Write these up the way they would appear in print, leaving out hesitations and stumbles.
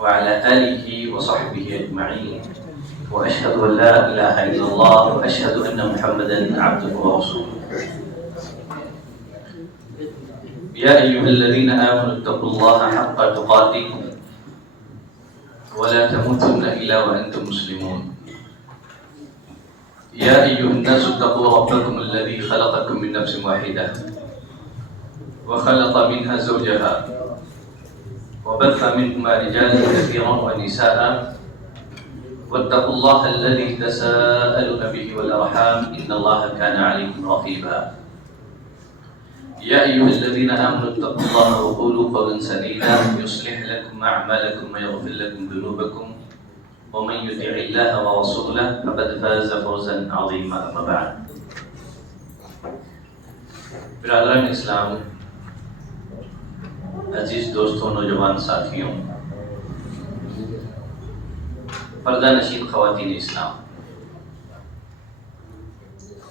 وعلى آله وصحبه أجمعين وأشهد أن لا إله إلا الله وأشهد أن محمدا عبده ورسوله. يا أيها الذين آمنوا اتقوا الله حق تقاته ولا تموتن إلا وأنتم مسلمون. يا أيها الناس اتقوا ربكم الذي خلقكم من نفس واحدة وخلق منها زوجها وبث منهما رجالا كثيرا ونساء واتقوا الله الذي تساءلون به والأرحام إن الله كان عليكم رقيبا. يا أيها الذين آمنوا اتقوا الله وقولوا قولا سديدا يصلح لكم أعمالكم ويغفر لكم ذنوبكم ومن يطع الله ورسوله فقد فاز فوزا عظيما. أما بعد. برادران اسلام، عزیز دوستوں، نوجوان ساتھیوں، پردہ نشین خواتین اسلام،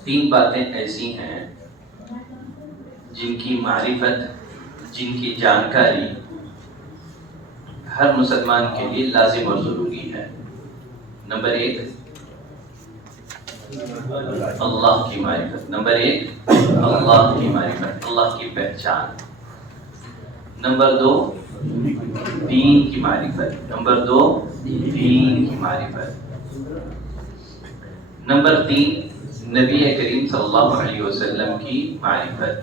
تین باتیں ایسی ہیں جن کی معرفت، جن کی جانکاری ہر مسلمان کے لیے لازم اور ضروری ہے. نمبر 1 اللہ کی معرفت. نمبر 1 اللہ کی معرفت، اللہ کی پہچان. نمبر 2 دین کی معرفت. نمبر 2 دین کی معرفت. نمبر 3 نبی کریم صلی اللہ علیہ وسلم کی معرفت.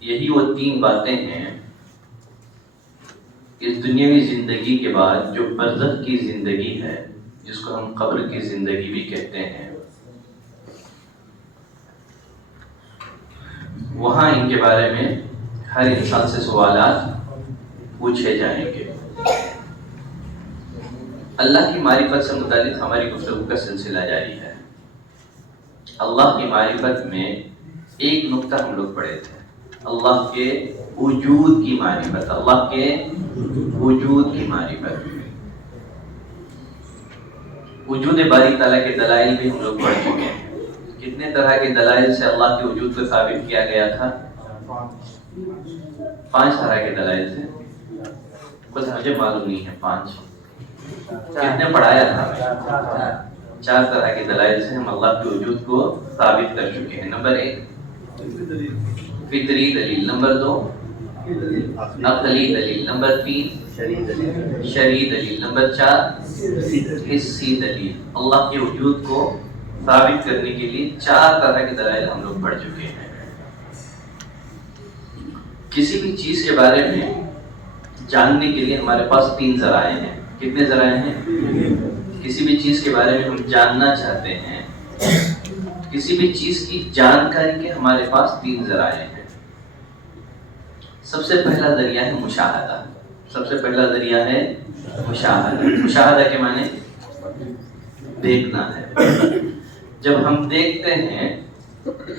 یہی وہ تین باتیں ہیں اس دنیاوی زندگی کے بعد جو برزخ کی زندگی ہے، جس کو ہم قبر کی زندگی بھی کہتے ہیں، وہاں ان کے بارے میں ہر انسان سے سوالات پوچھے جائیں گے. اللہ کی معرفت سے متعلق ہماری گفتگو کا سلسلہ جاری ہے. اللہ کی معرفت میں ایک نقطہ ہم لوگ پڑھے تھے، اللہ کے وجود کی معرفت. اللہ کے وجود کی معرفت. وجود باری تعالیٰ کے دلائل بھی ہم لوگ پڑھ چکے ہیں. کتنے طرح کے دلائل سے اللہ کے وجود کو ثابت کیا گیا تھا؟ 5 طرح کے دلائل سے. کچھ مجھے معلوم نہیں ہے 5 کتنے پڑھایا تھا. 4 طرح کے دلائل سے ہم اللہ کے وجود کو ثابت کر چکے ہیں. نمبر 1 فطری دلیل. نمبر 2 عقلی دلیل. نمبر 3 شرعی دلیل. نمبر 4 حسی دلیل. اللہ کے وجود کو ثابت کرنے کے لیے 4 طرح کے دلائل ہم لوگ پڑھ چکے ہیں. کسی بھی چیز کے بارے میں جاننے کے لیے ہمارے پاس 3 ذرائع ہیں. کتنے ذرائع ہیں؟ کسی بھی چیز کے بارے میں ہم جاننا چاہتے ہیں، کسی بھی چیز کی جانکاری کے ہمارے پاس 3 ذرائع ہیں. سب سے پہلا ذریعہ ہے مشاہدہ. سب سے پہلا ذریعہ ہے مشاہدہ. مشاہدہ کے معنی دیکھنا ہے. جب ہم دیکھتے ہیں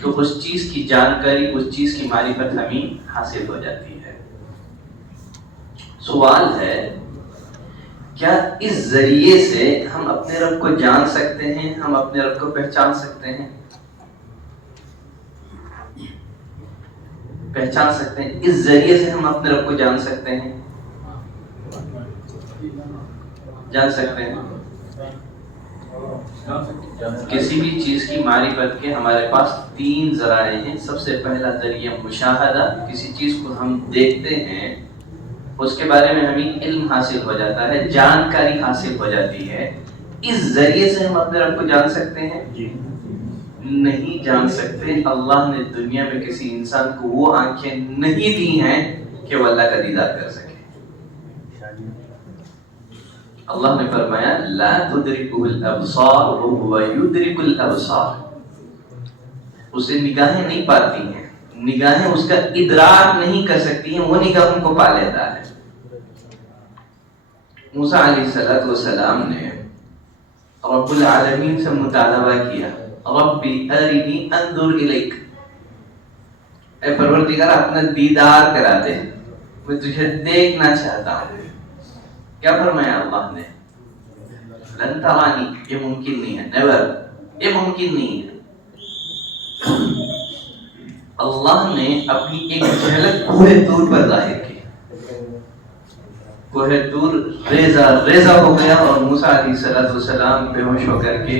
تو اس چیز کی جانکاری، اس چیز کی معرفت ہمیں حاصل ہو جاتی ہے. سوال ہے، کیا اس ذریعے سے ہم اپنے رب کو جان سکتے ہیں؟ ہم اپنے رب کو پہچان سکتے ہیں؟ پہچان سکتے ہیں؟ اس ذریعے سے ہم اپنے رب کو جان سکتے ہیں؟ جان سکتے ہیں؟ کسی بھی چیز کی معرفت کے ہمارے پاس 3 ذرائع ہیں. سب سے پہلا ذریعہ مشاہدہ. کسی چیز کو ہم دیکھتے ہیں، اس کے بارے میں ہمیں علم حاصل ہو جاتا ہے، جانکاری حاصل ہو جاتی ہے. اس ذریعے سے ہم اپنے رب کو جان سکتے ہیں؟ نہیں جان سکتے. اللہ نے دنیا میں کسی انسان کو وہ آنکھیں نہیں دی ہیں کہ وہ اللہ کا دیدار کر سکے. اللہ نے فرمایا لا تدرکہ الابصار وهو یدرک الابصار. اسے نگاہیں نہیں پاتی ہیں، نگاہیں اس کا ادراک نہیں کر سکتی ہیں، وہ نگاہ ان کو پا لیتا ہے. موسیٰ علیہ السلام نے رب العالمین سے مطالبہ کیا، ربی ارنی انظر الیک، اے پروردگار اپنا دیدار کرا دے، میں تجھے دیکھنا چاہتا ہوں. کیا فرمایا اللہ نے؟ لن ترانی، یہ ممکن نہیں ہے. نیور، یہ ممکن نہیں ہے. اللہ نے اپنی ایک جھلک پورے طور پر ظاہر کی. کوہ طور ریزہ ریزہ ہو گیا اور موسیٰ علیہ السلام بے ہوش ہو کر کے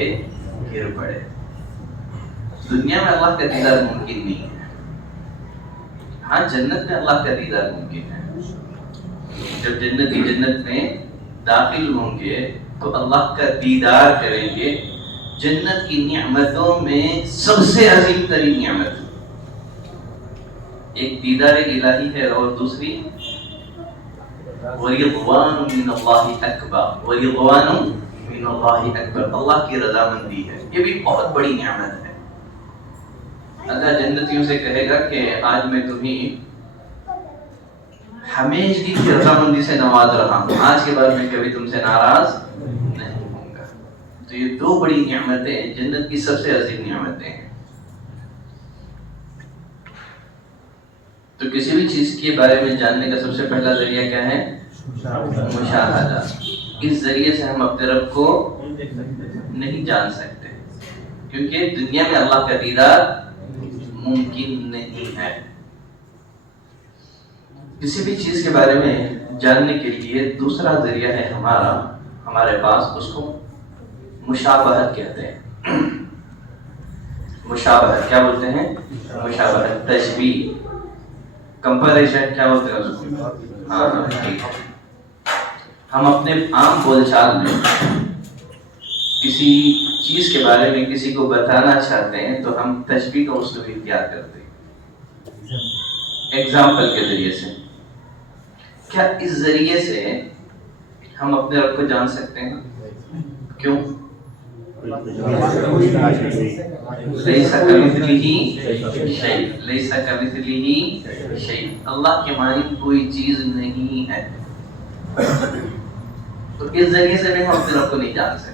گر پڑے. دنیا میں اللہ کا دیدار ممکن نہیں ہے. ہاں جنت میں اللہ کا دیدار ممکن ہے. جب جنتی جنت میں داخل ہوں گے تو اللہ کا دیدار کریں گے. جنت کی نعمتوں میں سب سے عظیم ترین نعمت ایک دیدار الہی ہے اور دوسری وَرِضْوَانٌ مِّنَ اللَّهِ أَكْبَرُ. وَرِضْوَانٌ مِّنَ اللَّهِ أَكْبَرُ. اللہ کی رضامندی ہے. یہ بھی بہت بڑی نعمت ہے. اللہ جنتیوں سے کہے گا کہ آج میں تمہیں ہمیشہ کی رضامندی سے نواز رہا ہوں. آج کے بعد میں کبھی تم سے ناراض نہیں ہوں گا. تو یہ دو بڑی نعمتیں جنت کی سب سے عظیم نعمتیں ہیں. تو کسی بھی چیز کے بارے میں جاننے کا سب سے پہلا ذریعہ کیا ہے؟ مشاہدہ. اس ذریعے سے ہم اپنے رب کو نہیں جان سکتے کیونکہ دنیا میں اللہ کا دیدار ممکن نہیں ہے. کسی بھی چیز کے بارے میں جاننے کے لیے دوسرا ذریعہ ہے ہمارے پاس، اس کو مشابہت کہتے ہیں. مشابہت کیا بولتے ہیں؟ مشابہت. تشبیہ، کمپیریزن کیا بولتے ہیں اس کو؟ ہاں ٹھیک ہے. ہم اپنے عام بول چال میں کسی چیز کے بارے میں کسی کو بتانا چاہتے ہیں تو ہم تشبیہ کا اسلوب اختیار کرتے ہیں، ایگزامپل کے ذریعے سے. کیا اس ذریعے سے ہم اپنے رب کو جان سکتے ہیں؟ کیوں؟ لیس کمثلہ شیء، لیس کمثلہ شیء. اللہ کے معنی کوئی چیز نہیں ہے. تو اس ذریعے سے بھی ہم اپنے رب کو نہیں جان سکتے.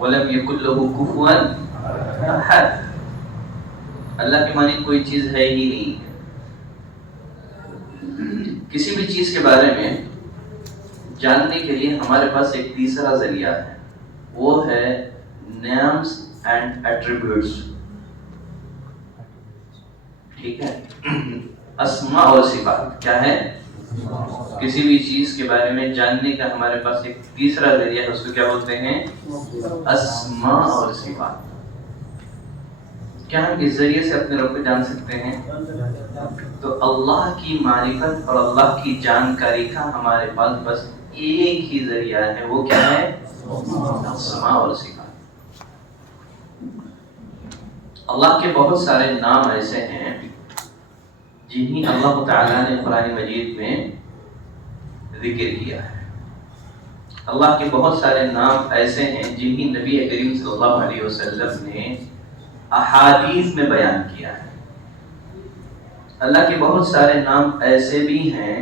وَلَمْ يَكُنْ لَهُ كُفُوًا أَحَدٌ. اللہ کے معنی کوئی چیز ہے ہی نہیں. کسی بھی چیز کے بارے میں جاننے کے لیے ہمارے پاس ایک تیسرا ذریعہ ہے، وہ ہے نیمز اینڈ ایٹریبیوٹس. ٹھیک ہے، اسماء اور صفات. کیا ہے؟ کسی بھی چیز کے بارے میں جاننے کا ہمارے پاس ایک تیسرا ذریعہ ہے، اس کو کیا بولتے ہیں؟ اسماء اور صفات. کیا ہم اس ذریعے سے اپنے رب کو جان سکتے ہیں؟ تو اللہ کی معرفت اور اللہ کی جانکاری کا ہمارے پاس بس ایک ہی ذریعہ ہے، وہ کیا ہے؟ اسماء اور صفات. اللہ کے بہت سارے نام ایسے ہیں جنہیں اللہ تعالیٰ نے قرآن مجید میں ذکر کیا ہے. اللہ کے بہت سارے نام ایسے ہیں جنہیں نبی کریم صلی اللہ علیہ وسلم نے احادیث میں بیان کیا ہے. اللہ کے بہت سارے نام ایسے بھی ہیں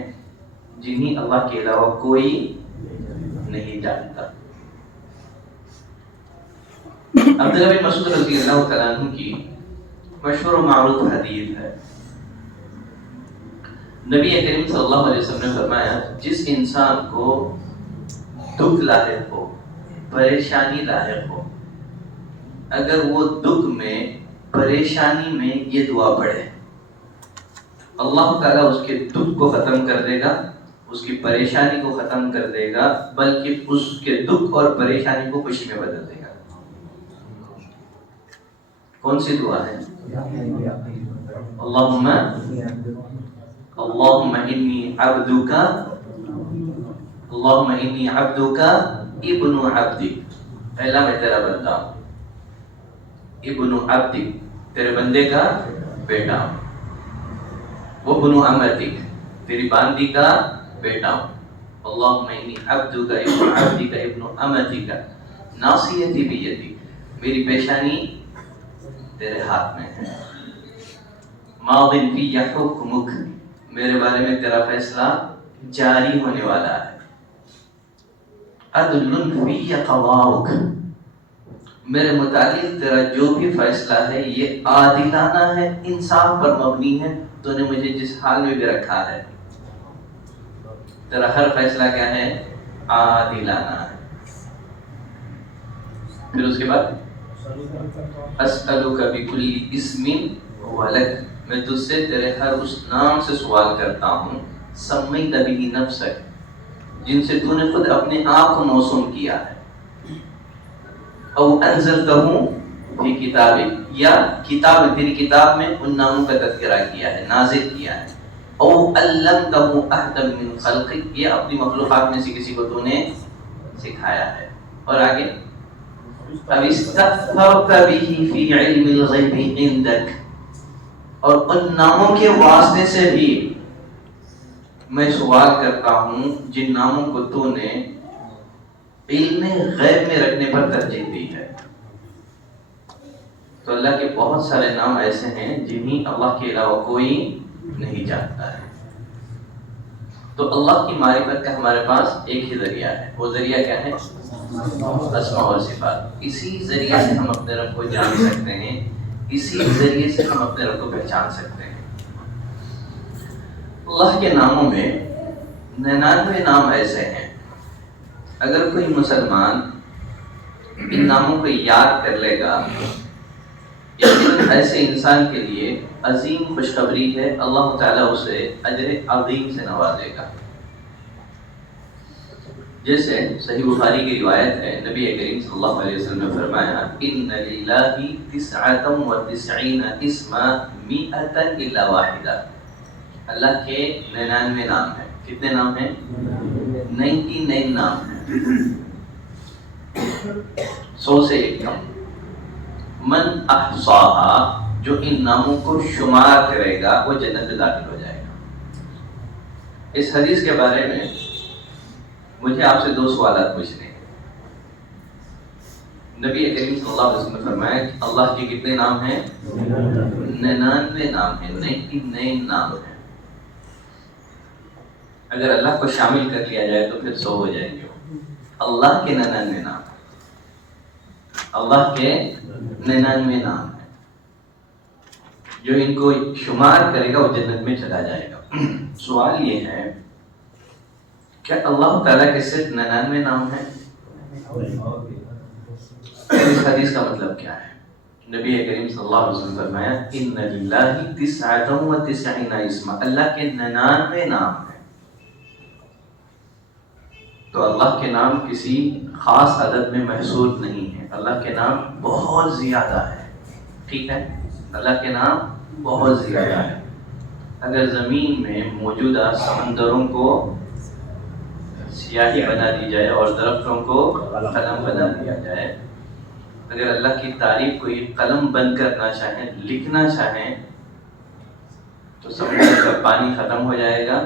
جنہیں اللہ کے علاوہ کوئی نہیں جانتا. عبداللہ بن مسعود رضی اللہ تعالیٰ عنہ کی مشہور و معروف حدیث ہے. نبی کریم صلی اللہ علیہ وسلم نے فرمایا، جس انسان کو دکھ لاحق ہو، پریشانی لاحق ہو، اگر وہ دکھ میں، پریشانی میں یہ دعا پڑھے، اللہ تعالیٰ اس کے دکھ کو ختم کر دے گا، اس کی پریشانی کو ختم کر دے گا، بلکہ اس کے دکھ اور پریشانی کو خوشی میں بدل دے گا. کون سی دعا ہے؟ اللہم انی عبدک، اللہم انی عبدک ابن عبدک. پہلا میں تیرا بندہ ہوں، ابن عبدک تیرے بندے کا بیٹا ہوں، وہ بنو امتک تیری باندی کا بیٹا ہوں. اللہم انی عبدک ابن عبدک ابن امتک ناصیتی بیدک، میری پیشانی تیرے ہاتھ میں ہے. ماض فی حکمک، میرے بارے میں تیرا فیصلہ جاری ہونے والا ہے. عدل فی قضاؤک، میرے متعلق تیرا جو بھی فیصلہ ہے یہ عادلانہ ہے، انصاف پر مبنی ہے. تو نے مجھے جس حال میں بھی رکھا ہے، تیرا ہر فیصلہ کیا ہے؟ عادلانہ ہے. پھر اس کے بعد اسألک بکل اسم هو لک، میں تجھ سے تیرے ہر اس نام سے سوال کرتا ہوں سمیت بہ نفسک، جن سے تو نے خود اپنے آپ کو موسوم کیا ہے، او انزلتہ فی کتابک، یا کتاب تیری کتاب میں ان ناموں کا تذکرہ کیا ہے، نازل کیا ہے، او علمتہ احدا من خلقک، یا اپنی مخلوقات میں سے کسی کو تو نے سکھایا ہے۔ اور آگے اب استغفرت بہ فی علم الغیب عندک، اور ان ناموں کے واسطے سے بھی میں سوال کرتا ہوں جن ناموں کو تو نے علم غیب میں رکھنے پر ترجیح دی ہے۔ تو اللہ کے بہت سارے نام ایسے ہیں جنہیں اللہ کے علاوہ کوئی نہیں جانتا ہے۔ تو اللہ کی معرفت کا ہمارے پاس ایک ہی ذریعہ ہے، وہ ذریعہ کیا ہے؟ اسماء اور صفات۔ اسی ذریعے سے ہم اپنے رب کو جان سکتے ہیں، اسی ذریعے سے ہم اپنے رب کو پہچان سکتے ہیں۔ اللہ کے ناموں میں 99 نام ایسے ہیں، اگر کوئی مسلمان ان ناموں کو یاد کر لے گا، ایسے انسان کے لیے عظیم خوشخبری ہے، اللہ تعالیٰ اسے اجر عظیم سے نوازے گا۔ جیسے صحیح بخاری کی روایت ہے، نبی کریم صلی اللہ علیہ وسلم نے فرمایا ان للہ 99 اسما 100 الا واحدہ، اللہ کے 99 نام ہیں۔ کتنے نام ہیں؟ 99 نام ہیں، 100 سے ایک کم۔ من احصاها، جو ان ناموں کو شمار کرے گا وہ جنت میں داخل ہو جائے گا۔ اس حدیث کے بارے میں مجھے آپ سے 2 سوالات پوچھنے ہیں۔ نبی کریم صلی اللہ علیہ وسلم نے فرمایا کہ اللہ کے کتنے نام ہیں؟ 99 نام ہیں، 99 نام ہیں۔ اگر اللہ کو شامل کر لیا جائے تو پھر 100 ہو جائیں گے۔ اللہ کے 99 نام ہیں، اللہ کے 99 نام ہیں، جو ان کو شمار کرے گا وہ جنت میں چلا جائے گا۔ سوال یہ ہے کیا اللہ تعالیٰ کے صرف 99 نام ہیں؟ اس حدیث کا مطلب کیا ہے؟ نبی کریم صلی اللہ علیہ وسلم فرمایا ان للہ 99 اسما، اللہ کے 99 نام ہیں۔ تو اللہ کے نام کسی خاص عدد میں محصور نہیں ہے، اللہ کے نام بہت زیادہ ہے، ٹھیک ہے؟ اللہ کے نام بہت زیادہ ہے۔ اگر زمین میں موجودہ سمندروں کو سیاہی بنا دی جائے اور درختوں کو قلم بنا دیا جائے، اگر اللہ کی تعریف کو یہ قلم بند کرنا چاہیں، لکھنا چاہیں، تو سمندر کا پانی ختم ہو جائے گا،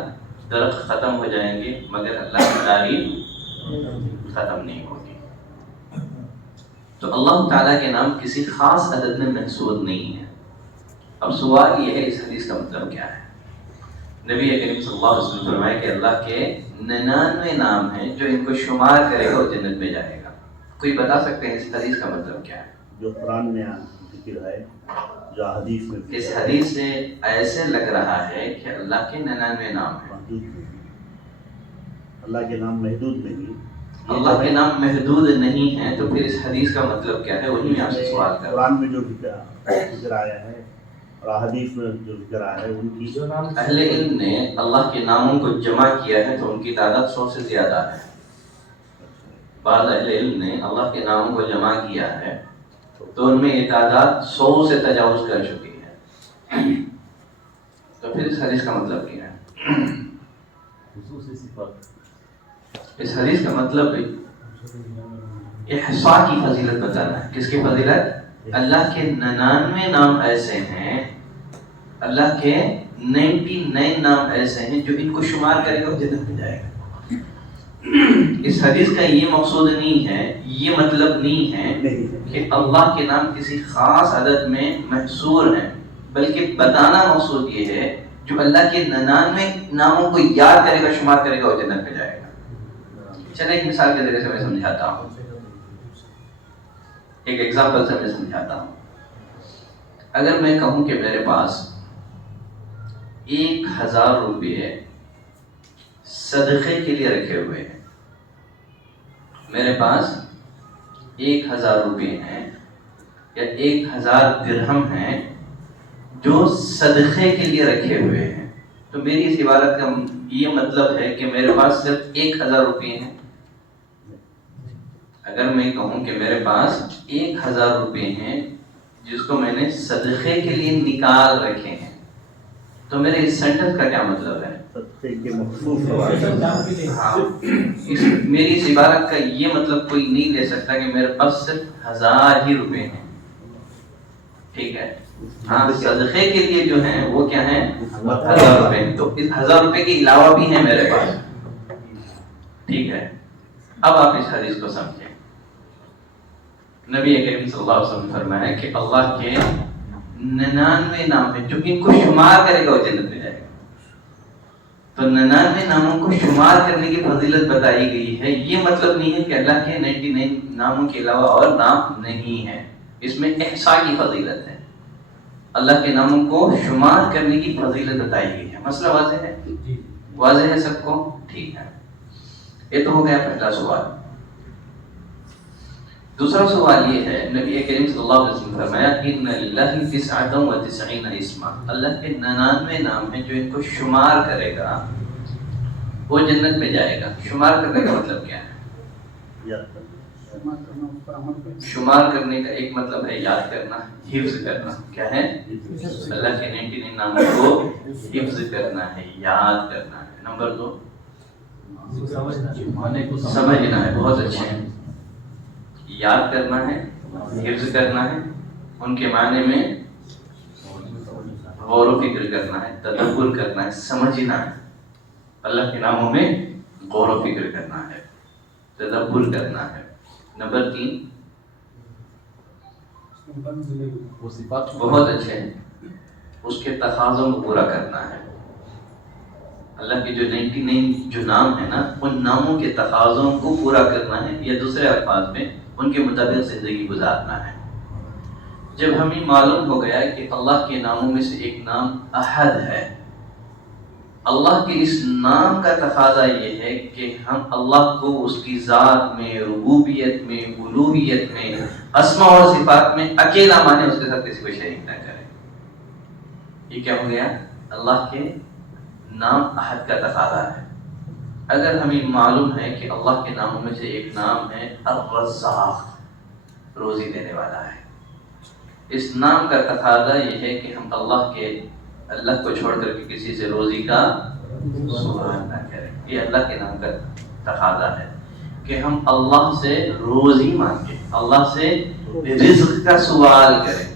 درخت ختم ہو جائیں گے، مگر اللہ کی تعریف ختم نہیں ہوگی۔ تو اللہ تعالیٰ کے نام کسی خاص عدد میں محصور نہیں ہے۔ اب سوال یہ ہے اس حدیث کا مطلب کیا ہے؟ نبی کریم صلی اللہ علیہ وسلم نے فرمایا کہ اللہ کے 99 نام ہیں، جو ان کو شمار کرے گا وہ جنت میں جائے گا۔ کوئی بتا سکتے ہیں اس حدیث کا مطلب کیا ہے؟ جو قرآن میں ذکر ہے، جو حدیث میں اس حدیث سے ایسے لگ رہا ہے کہ اللہ کے 99 نام ہیں۔ اللہ کے نام محدود نہیں، اللہ کے نام محدود نہیں ہیں، تو پھر اس حدیث کا مطلب کیا ہے؟ وہی میں آپ سے سوال کر رہا ہوں۔ قرآن میں جو ذکر آیا ہے اور حدیث میں جو ذکر آیا ہے، ان کی اہل علم نے اللہ کے ناموں کو جمع کیا ہے تو ان کی تعداد 100 سے زیادہ ہے۔ بعض اہل علم نے اللہ کے ناموں کو جمع کیا ہے تو ان میں یہ تعداد 100 سے تجاوز کر چکی ہے۔ تو پھر اس حدیث کا مطلب کیا ہے؟ اس حدیث کا مطلب احصاء کی فضیلت بتانا ہے۔ کس کی فضیلت؟ اللہ کے 99 نام ایسے ہیں، اللہ کے 99 نام ایسے ہیں جو ان کو شمار کرے گا جنت میں جائے گا۔ اس حدیث کا یہ مقصود نہیں ہے، یہ مطلب نہیں ہے کہ اللہ کے نام کسی خاص عدد میں محصور ہیں، بلکہ بتانا مقصود یہ ہے جو اللہ کے 99 ناموں کو یاد کرے گا، شمار کرے گا، وہ جنت میں جائے گا۔ چلے ایک مثال کے ذریعے سے میں سمجھاتا ہوں، ایک ایگزامپل سے میں سمجھاتا ہوں۔ اگر میں کہوں کہ میرے پاس 1000 روپے صدقے کے لیے رکھے ہوئے ہیں، میرے پاس 1000 روپے ہیں یا 1000 درہم ہیں جو صدقے کے لیے رکھے ہوئے ہیں. تو میری اس عبارت کا یہ مطلب ہے کہ میرے پاس صرف 1000 روپے ہیں. اگر میں کہوں کہ میرے پاس 1000 روپے ہیں جس کو میں نے صدقے کے لیے نکال رکھے ہیں، تو میرے اس سینٹنس کا کیا مطلب ہے؟ صدقے کے مخصوص فوائد. ہاں، میری اس عبارت کا یہ مطلب کوئی نہیں لے سکتا کہ میرے پاس صرف 1000 ہی روپے ہیں. ٹھیک ہے، ہاں، صدقے کے لیے جو ہیں وہ کیا ہیں؟ 1000 روپے. تو اس 1000 روپے کے علاوہ بھی ہیں میرے پاس. ٹھیک ہے، اب آپ اس حدیث کو سمجھیں. نبی کریم صلی اللہ علیہ وسلم نے فرمایا کہ اللہ کے 99 نام ہیں، جو ان کو شمار کرے گا وہ جنت میں جائے گا. تو 99 ناموں کو شمار کرنے کی فضیلت بتائی گئی ہے. یہ مطلب نہیں ہے کہ اللہ کے 99 ناموں کے علاوہ اور نام نہیں ہے. اس میں احصاء کی فضیلت ہے. اللہ کے ناموں کو شمار کرنے کی فضیلت بتائی گئی ہے. مسئلہ واضح ہے؟ واضح ہے سب کو؟ ٹھیک ہے، یہ تو ہو گیا پہلا سوال. دوسرا سوال یہ ہے، نبی کریم صلی اللہ علیہ وسلم نے فرمایا ان للہ 99 اسما، اللہ کے 99 نام ہیں جو ان کو شمار کرے گا وہ جنت میں جائے گا. شمار کرنے کا مطلب کیا ہے؟ شمار کرنے کا ایک مطلب ہے یاد کرنا، حفظ کرنا. کیا ہے؟ اللہ کے 99 ناموں کو حفظ کرنا ہے، یاد کرنا ہے. نمبر 2 سمجھنا ہے. بہت اچھے ہیں. یاد کرنا ہے، حفظ کرنا ہے، ان کے معنی میں غور و فکر کرنا ہے، تدبر کرنا ہے، سمجھنا ہے. اللہ کے ناموں میں غور و فکر کرنا ہے، تدبر کرنا ہے. نمبر 3 بہت اچھے ہیں، اس کے تقاضوں کو پورا کرنا ہے. اللہ کے جو 99 جو نام ہے نا، ان ناموں کے تقاضوں کو پورا کرنا ہے، یا دوسرے الفاظ میں ان کے مطابق زندگی گزارنا ہے. جب ہمیں معلوم ہو گیا کہ اللہ کے ناموں میں سے ایک نام احد ہے، اللہ کے اس نام کا تقاضا یہ ہے کہ ہم اللہ کو اس کی ذات میں، ربوبیت میں، الوہیت میں، اسماء اور صفات میں اکیلا مانیں، اس کے ساتھ کسی کو شریک نہ کریں. یہ کیا ہو گیا؟ اللہ کے نام احد کا تقاضا ہے. اگر ہمیں معلوم ہے کہ اللہ کے ناموں میں سے ایک نام ہے الرزاق، روزی دینے والا ہے، اس نام کا تقاضا یہ ہے کہ ہم اللہ کو چھوڑ کر کے کسی سے روزی کا سوال نہ کریں. یہ اللہ کے نام کا تقاضا ہے کہ ہم اللہ سے روزی مانگیں، اللہ سے رزق کا سوال کریں.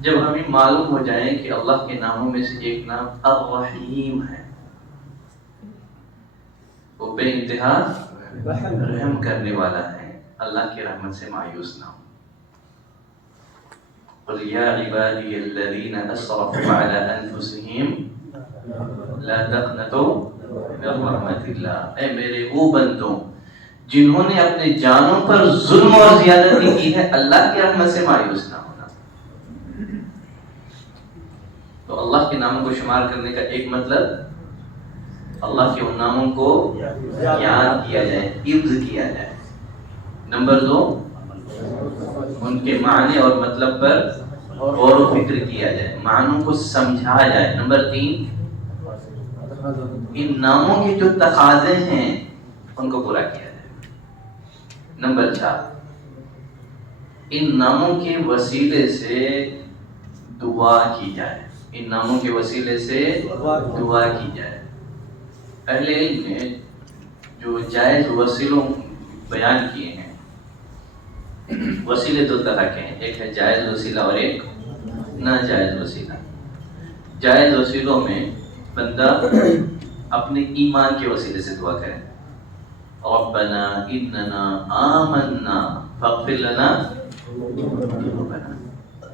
جب ہمیں معلوم ہو جائے کہ اللہ کے ناموں میں سے ایک نام الرحیم ہے، وہ بے انتہا رحم کرنے والا ہے، اللہ کی رحمت سے مایوس نہ ہو. قل یا عبادی الذین اسرفوا علی انفسہم لا تقنطوا من رحمت اللہ. اے میرے وہ بندوں جنہوں نے اپنے جانوں پر ظلم اور زیادتی کی ہے، اللہ کی رحمت سے مایوس نہ ہونا. تو اللہ کے ناموں کو شمار کرنے کا ایک مطلب اللہ کے ان ناموں کو یاد کیا جائے، حفظ کیا جائے. نمبر 2 ان کے معنی اور مطلب پر غور و فکر کیا جائے، معنوں کو سمجھا جائے. نمبر 3 ان ناموں کے جو تقاضے ہیں ان کو پورا کیا جائے. نمبر 4 ان ناموں کے وسیلے سے دعا کی جائے، ان ناموں کے وسیلے سے دعا کی جائے. اہل علم نے جو جائز وسیلوں بیان کیے ہیں، وسیلے 2 طرح کے ہیں، ایک ہے جائز وسیلہ اور ایک ناجائز وسیلہ. جائز وسیلوں میں بندہ اپنے ایمان کے وسیلے سے دعا کرے، ربنا اننا آمنا فاغفر لنا ذنوبنا.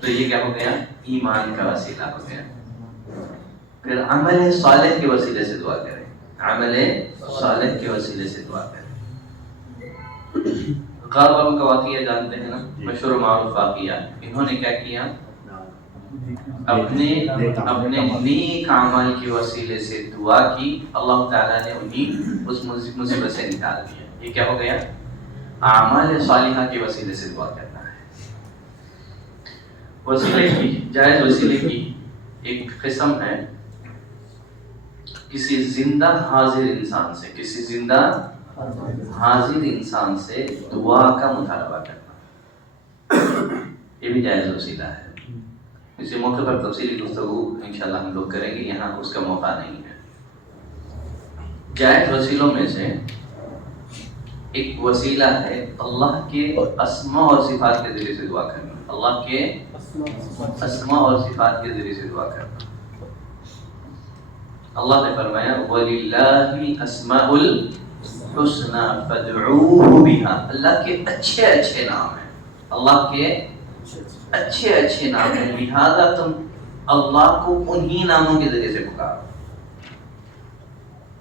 تو یہ کیا ہو گیا؟ ایمان کا وسیلہ ہو گیا. پھر عمل صالح کے وسیلے سے دعا کرے، عمل صالح کے وسیلے سے دعا کرے. غاربہ کا واقعہ جانتے ہیں نا، مشہور و معروف واقعہ. انہوں نے کیا کیا؟ اپنے نیک اعمال کے وسیلے سے دعا کی، اللہ تعالیٰ نے انہیں اس مصیبت سے نکال دیا. یہ کیا ہو گیا؟ اعمال صالحہ کے وسیلے سے دعا کرنا ہے. وسیلے کی، جائز وسیلے کی ایک قسم ہے کسی زندہ حاضر انسان سے، کسی زندہ حاضر انسان سے دعا کا مطالبہ کرنا، یہ بھی جائز وسیلہ ہے۔ اسی موقع پر تفصیلی گفتگو انشاءاللہ ہم لوگ کریں گے، یہاں اس کا موقع نہیں ہے۔ جائز وسیلوں میں سے ایک وسیلہ ہے اللہ کے اسماء اور صفات کے ذریعے سے دعا کرنا، اللہ کے اسماء اور صفات کے ذریعے سے دعا کرنا۔ اللہ نے فرمایا وَلِلَّهِ الْأَسْمَاءُ الْحُسْنَى فَادْعُوهُ بِهَا، اللہ کے اچھے اچھے نام ہیں، اللہ کے اچھے اچھے نام ہیں، لہذا تم اللہ کو انہی ناموں کے ذریعے سے پکارو۔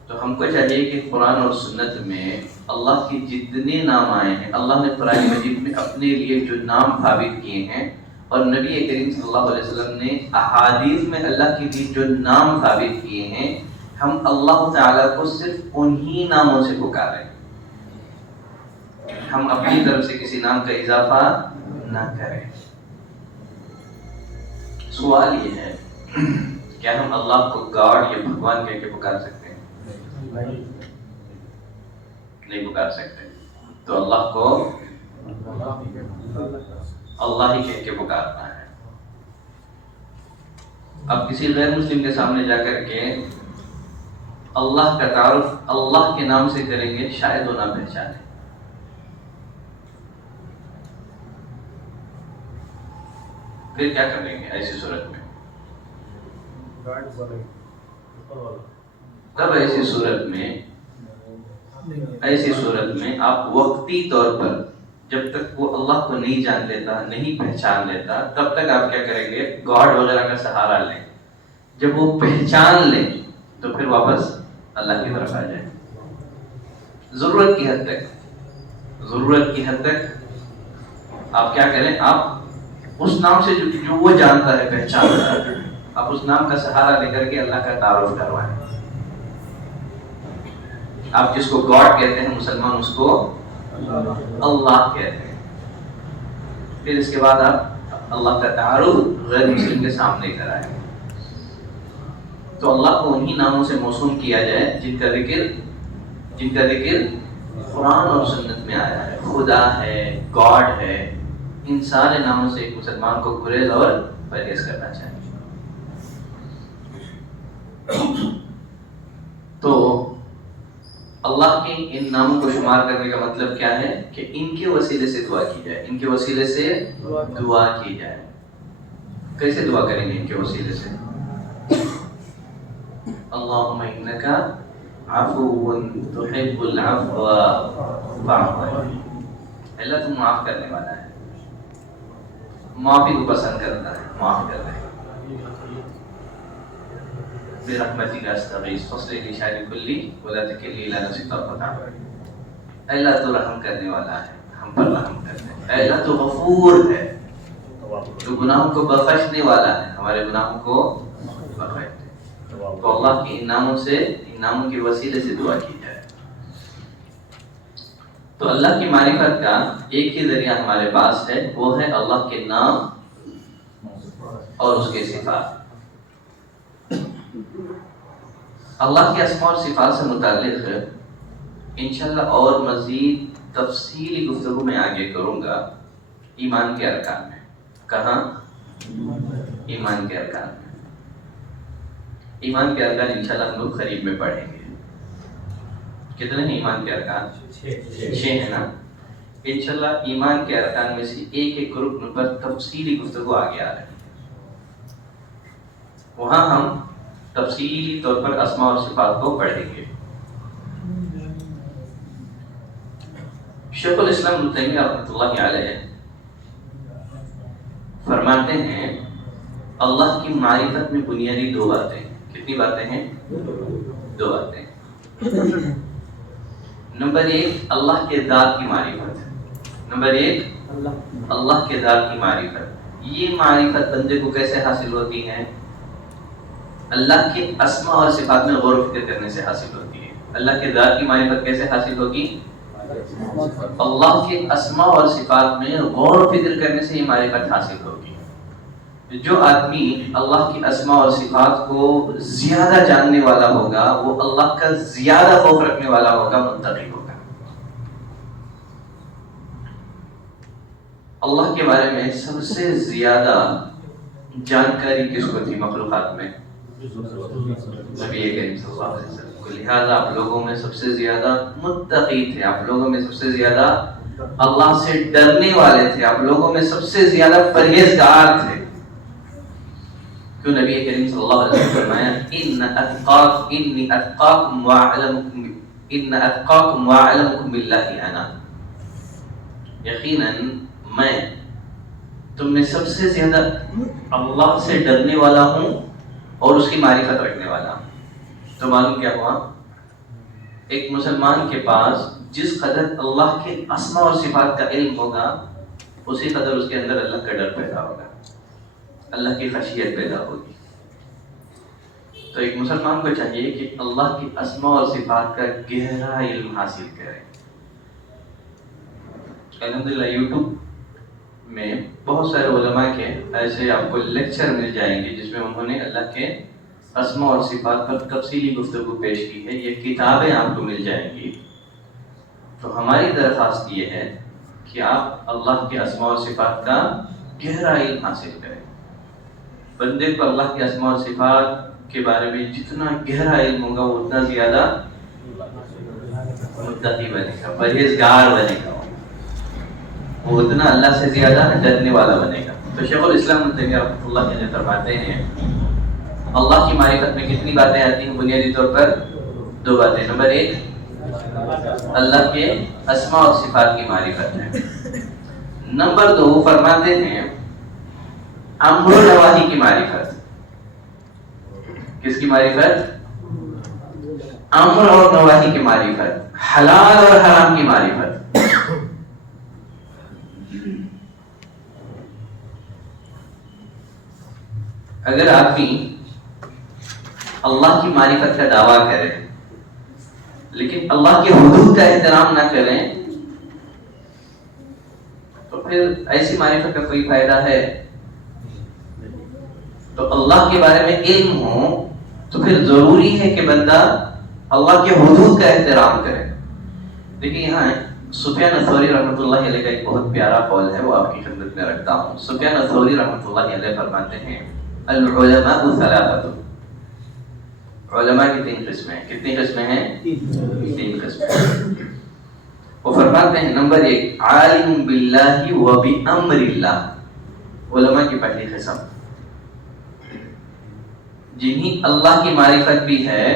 تو ہم کو چاہیے کہ قرآن اور سنت میں اللہ کے جتنے نام آئے ہیں، اللہ نے قرآن مجید میں اپنے لیے جو نام ثابت کیے ہیں، اور نبی کریم صلی اللہ علیہ وسلم نے احادیث میں اللہ کے لیے جو نام ثابت کیے ہیں، ہم اللہ تعالیٰ کو صرف انہی ناموں سے پکاریں، ہم اپنی طرف سے کسی نام کا اضافہ نہ کریں۔ سوال یہ ہے کیا ہم اللہ کو گاڈ یا بھگوان کہہ کے پکار سکتے ہیں؟ نہیں پکار سکتے، تو اللہ کو اللہ ہی کہہ کے پکارنا ہے۔ اب کسی غیر مسلم کے سامنے جا کر کے اللہ کا تعارف اللہ کے نام سے کریں گے، شاید وہ نہ پہچانے۔ پھر کیا کریں گے ایسی صورت میں؟ تب ایسی صورت میں آپ وقتی طور پر جب تک وہ اللہ کو نہیں جان لیتا، نہیں پہچان لیتا، تب تک آپ کیا کریں گے؟ گاڈ وغیرہ کا سہارا لیں۔ جب وہ پہچان لیں تو پھر واپس اللہ کی طرف آ جائیں۔ ضرورت کی حد تک آپ کیا کریں؟ آپ اس نام سے جو وہ جانتا ہے، پہچانتا ہے، آپ اس نام کا سہارا لے کر کے اللہ کا تعارف کروائیں۔ آپ جس کو گاڈ کہتے ہیں مسلمان، اس کو اللہ کہتے ہیں۔ پھر اس کے بعد آپ اللہ کا تعارف غیر مسلم کے سامنے کرائیں۔ تو اللہ کو انہی ناموں سے موسوم کیا جائے جن کا ذکر قرآن اور سنت میں آیا ہے۔ خدا ہے، گاڈ ہے، ان سارے ناموں سے ایک مسلمان کو گریز اور پرہیز کرنا چاہیے۔ تو اللہ کے ان ناموں کو شمار کرنے کا مطلب کیا ہے کہ ان کے وسیلے سے دعا کی جائے، ان کے وسیلے سے دعا کی جائے۔ کیسے دعا کریں گے ان کے وسیلے سے؟ اللہم انکا عفو تحب العفو فاعف عنی، اللہ تم معاف کرنے والا ہے، معافی کو پسند کرتا ہے، معاف کر دے۔ برحمتک استغیث فاصلح لی شأنی کلی ولا تکلنی الی نفسی طرفۃ عین۔ اللہ تو رحم کرنے والا ہے، ہم پر رحم کر دے۔ اللہ تو غفور ہے، تو گناہوں کو بخشنے والا ہے، ہمارے گناہوں کو بخش دے۔ تو اللہ کے ان ناموں کے وسیلے سے دعا کی جائے۔ تو اللہ کی معرفت کا ایک ہی ذریعہ ہمارے پاس ہے، وہ ہے اللہ کے نام اور اس کے صفات۔ اللہ کے اسماء اور صفات سے متعلق انشاءاللہ اور مزید تفصیلی گفتگو میں آگے کروں گا ایمان کے ارکان میں۔ کہاں؟ ایمان کے ارکان میں۔ ایمان کے ارکان انشاءاللہ ہم لوگ قریب میں پڑھیں گے۔ کتنے ہیں ایمان کے ارکان؟ 6 ہیں نا۔ انشاءاللہ ایمان کے ارکان میں سے ایک رکن پر تفصیلی گفتگو آگے آ رہی ہے، وہاں ہم تفصیلی طور پر اسماء اور صفات کو پڑھیں گے۔ شیخ الاسلام ابن تیمیہ رحمۃ اللہ علیہ فرماتے ہیں اللہ کی معرفت میں بنیادی 2 باتیں۔ کتنی باتیں ہیں؟ 2 باتیں۔ نمبر 1 اللہ کے ذات کی معرفت۔ نمبر 1 اللہ کے ذات کی معرفت۔ یہ معرفت بندے کو کیسے حاصل ہوتی ہے؟ اللہ کے اسماء اور صفات میں غور و فکر کرنے سے حاصل ہوتی ہے۔ اللہ کے ذات کی معرفت کیسے حاصل ہوگی؟ اللہ کے اسماء اور صفات میں غور و فکر کرنے سے یہ معرفت حاصل ہوگی۔ جو آدمی اللہ کی اسماء اور صفات کو زیادہ جاننے والا ہوگا وہ اللہ کا زیادہ خوف رکھنے والا ہوگا، متقی ہوگا۔ اللہ کے بارے میں سب سے زیادہ جانکاری کس کو تھی مخلوقات میں؟ نبی کریم صلی اللہ علیہ وسلم کو۔ لہذا آپ لوگوں میں سب سے زیادہ متقی تھے، آپ لوگوں میں سب سے زیادہ اللہ سے ڈرنے والے تھے، آپ لوگوں میں سب سے زیادہ پرہیزگار تھے۔ کیوں نبی کریم صلی اللہ علیہ وسلم فرمایا ان اتقاکم واعلمکم باللہ انا، یقیناً میں تم میں سب سے زیادہ اللہ سے ڈرنے والا ہوں اور اس کی معرفت رکھنے والا ہوں۔ تو معلوم کیا ہوا؟ ایک مسلمان کے پاس جس قدر اللہ کے اسماء اور صفات کا علم ہوگا اسی قدر اس کے اندر اللہ کا ڈر پیدا ہوگا، اللہ کی خشیت پیدا ہوگی۔ تو ایک مسلمان کو چاہیے کہ اللہ کی اسماء اور صفات کا گہرا علم حاصل کرے۔ الحمدللہ یوٹیوب میں بہت سارے علماء کے ایسے آپ کو لیکچر مل جائیں گے جس میں انہوں نے اللہ کے اسماء اور صفات پر تفصیلی گفتگو پیش کی ہے، یہ کتابیں آپ کو مل جائیں گی۔ تو ہماری درخواست یہ ہے کہ آپ اللہ کے اسماء اور صفات کا گہرا علم حاصل کریں۔ بندے کو اللہ کے اسماء اور صفات کے بارے میں جتنا گہرا علم ہوگا وہ اتنا زیادہ متقی بنے گا، پرہیزگار بنے گا، وہ اتنا اللہ سے زیادہ ڈرنے والا بنے گا۔ تو شیخ الاسلام ابن تیمیہ رحمۃ اللہ علیہ فرماتے ہیں اللہ کی معرفت میں کتنی باتیں آتی ہیں؟ بنیادی طور پر دو باتیں۔ نمبر ایک اللہ کے اسماء اور صفات کی معرفت ہے۔ نمبر دو فرماتے ہیں امر و نواہی کی معرفت۔ کس کی معرفت؟ امر اور نواہی کی معرفت، حلال اور حرام کی معرفت۔ اگر آدمی اللہ کی معرفت کا دعویٰ کرے لیکن اللہ کے حدود کا احترام نہ کریں تو پھر ایسی معرفت کا کوئی فائدہ ہے؟ تو اللہ کے بارے میں علم ہو تو پھر ضروری ہے کہ بندہ اللہ کے حدود کا احترام کرے۔ دیکھیں یہاں سفیان الثوری رحمۃ اللہ علیہ کا ایک بہت پیارا قول ہے، وہ آپ کی خدمت میں رکھتا ہوں۔ سفیان الثوری رحمۃ اللہ علیہ فرماتے ہیں العلماء ثلاثۃ، علماء کی تین قسمیں ہیں۔ کتنی قسمیں ہیں؟ تین قسمیں۔ وہ فرماتے ہیں نمبر ایک عالم باللہ و بامر اللہ، علماء کی پہلی قسم جنہیں اللہ کی معرفت بھی ہے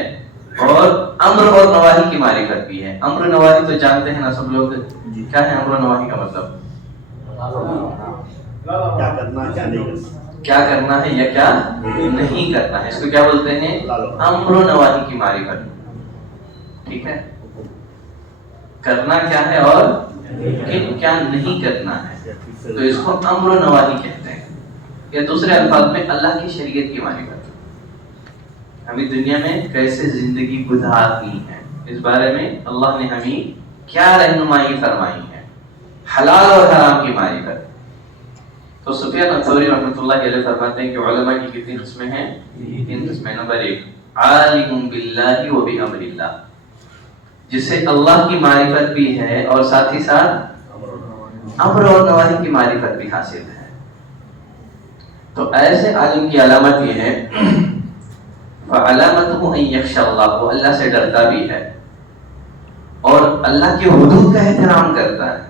اور امر اور نواہی کی معرفت بھی ہے۔ امر و نواہی تو جانتے ہیں نا سب لوگ، کیا ہے امر و نواہی کا مطلب؟ کیا کرنا کیا نہیں کرنا، کیا کرنا ہے یا کیا نہیں کرنا ہے، اس کو کیا بولتے ہیں؟ امر و نواہی کی معرفت۔ ٹھیک ہے، کرنا کیا ہے اور کیا نہیں کرنا ہے، تو اس کو امر و نواہی کہتے ہیں، یا دوسرے الفاظ میں اللہ کی شریعت کی معرفت۔ ہمیں دنیا میں کیسے زندگی گزارنی ہے اس بارے میں اللہ نے ہمیں کیا رہنمائی فرمائی ہے، حلال اور حرام کی معرفت۔ تو سفیان الثوری رحمۃ اللہ علیہ فرماتے ہیں کہ علماء کی کتنی قسمیں ہیں؟ تین قسمیں۔ نمبر ایک عالم باللہ و بامر اللہ، جسے اللہ کی معرفت بھی ہے اور ساتھ ہی ساتھ امر اور نواہی کی معرفت بھی حاصل ہے۔ تو ایسے عالم کی علامت یہ ہے فعلامتہ ان یخشی اللہ، وہ اللہ سے ڈرتا بھی ہے اور اللہ کے حدود کا احترام کرتا ہے۔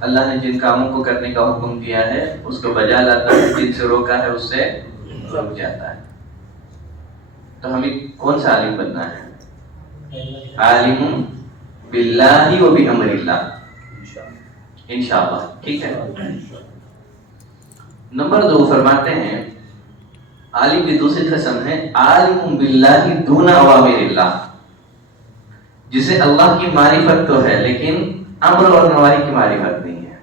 اللہ نے جن کاموں کو کرنے کا حکم دیا ہے اس کو بجا لاتا ہے، جن سے روکا ہے اس سے رک جاتا ہے۔ تو ہمیں کون سا عالم بننا ہے؟ عالم باللہ و بامر اللہ، انشاءاللہ۔ ٹھیک ہے۔ نمبر دو فرماتے ہیں عالم کی دوسری قسم ہے عالم باللہ دون اوامر اللہ، جسے اللہ کی معرفت تو ہے لیکن امر اور نواہی کی معرفت نہیں ہے،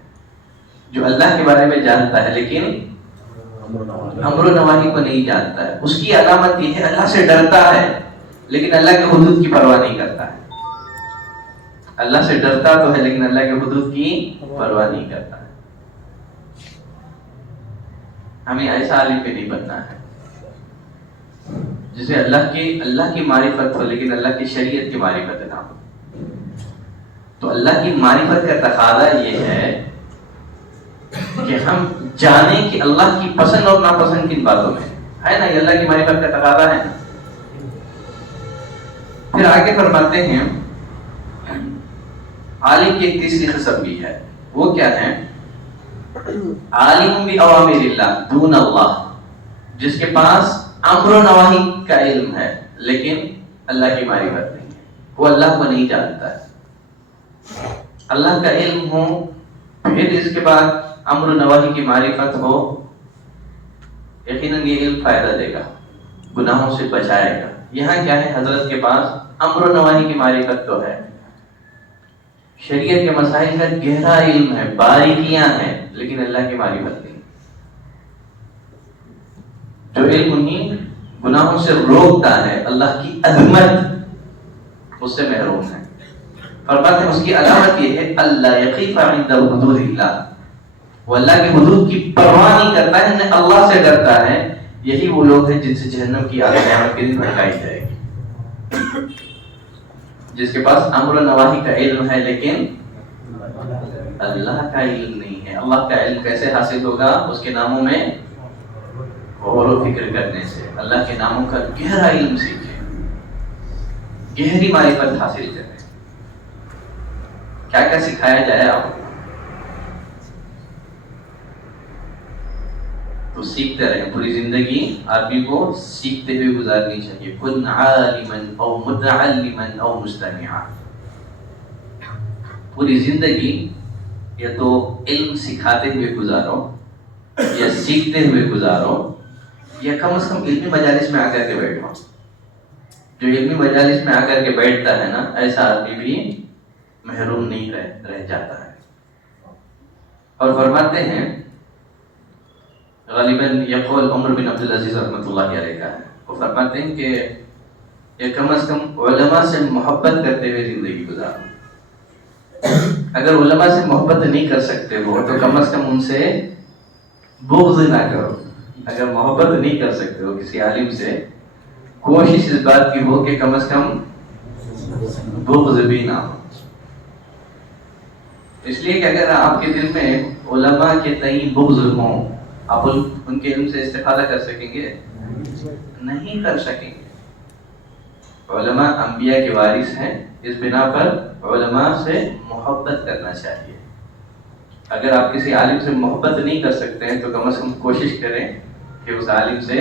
جو اللہ کے بارے میں جانتا ہے لیکن امر و نواہی کو نہیں جانتا ہے۔ اس کی علامت یہ ہے اللہ سے ڈرتا ہے لیکن اللہ کے حدود کی پرواہ نہیں کرتا ہے۔ اللہ سے ڈرتا تو ہے لیکن اللہ کے حدود کی پرواہ نہیں کرتا ہے۔ ہمیں ایسا عالم بھی نہیں بننا ہے جسے اللہ کی معرفت ہو لیکن اللہ کی شریعت کی معرفت نہ ہو. تو اللہ کی معرفت کا تقاضا یہ ہے کہ ہم جانیں کہ اللہ کی پسند اور ناپسند کن باتوں میں ہے نا. یہ اللہ کی معرفت کا تقاضا ہے نا. پھر آگے فرماتے ہیں عالم کی ایک تیسری قسم بھی ہے. وہ کیا ہے؟ عالم بأوامر اللہ دون اللہ، جس کے پاس امر و نواہی کا علم ہے لیکن اللہ کی معرفت نہیں ہے. وہ اللہ کو نہیں جانتا ہے. اللہ کا علم ہو پھر اس کے بعد امر و نواہی کی معرفت ہو، یقیناً یہ علم فائدہ دے گا، گناہوں سے بچائے گا. یہاں کیا ہے؟ حضرت کے پاس امر و نواہی کی معرفت تو ہے، شریعت کے مسائل کا گہرا علم ہے، باریکیاں ہیں، لیکن اللہ کی معرفت نہیں. جو علم انہیں گناہوں سے روکتا ہے، اللہ کی عظمت اس سے محروم ہے. فرماتے ہیں اس کی علامت یہ ہے اللہ یقیف عند حدود اللہ، وہ اللہ کی حدود کی پرواہ نہیں کرتا ہے، نہ اللہ سے ڈرتا ہے. یہی وہ لوگ ہیں جن سے جہنم کی آگ قیامت کے دن بھڑکائی جائے گی. جس کے پاس امر و نواہی کا علم ہے لیکن اللہ کا علم نہیں ہے. اللہ کا علم کیسے حاصل ہوگا؟ اس کے ناموں میں غور و فکر کرنے سے. اللہ کے ناموں کا گہرا علم سیکھیں، گہری معرفت حاصل کریں. کیا کیا سکھایا جائے آپ کو تو سیکھتے رہیں. پوری زندگی آدمی کو سیکھتے ہوئے گزارنی چاہیے. کن عالما او متعلما او مستمعا. پوری زندگی یا تو علم سکھاتے ہوئے گزارو یا سیکھتے ہوئے گزارو، یا کم از کم علمی مجالس میں آ کر کے بیٹھو. جو علمی مجالس میں آ کر کے بیٹھتا ہے نا، ایسا آدمی بھی محروم نہیں رہ جاتا ہے. اور فرماتے ہیں غالباً یہ قول عمر بن عبدالعزیز رحمۃ اللہ علیہ کا ہے. وہ فرماتے ہیں کہ یہ کم از کم علماء سے محبت کرتے ہوئے زندگی گزارو. اگر علماء سے محبت نہیں کر سکتے ہو تو کم از کم ان سے بغض نہ کرو. اگر محبت نہیں کر سکتے ہو کسی عالم سے، کوشش اس بات کی ہو کہ کم از کم بغض بھی نہ ہو. اس لیے کہ اگر آپ کے دل میں علماء کے تئیں بغض ہوں، آپ ان کے علم سے استفادہ کر سکیں گے؟ نہیں کر سکیں گے. علماء انبیاء کے وارث ہیں، اس بنا پر علماء سے محبت کرنا چاہیے. اگر آپ کسی عالم سے محبت نہیں کر سکتے ہیں تو کم از کم کوشش کریں کہ اس عالم سے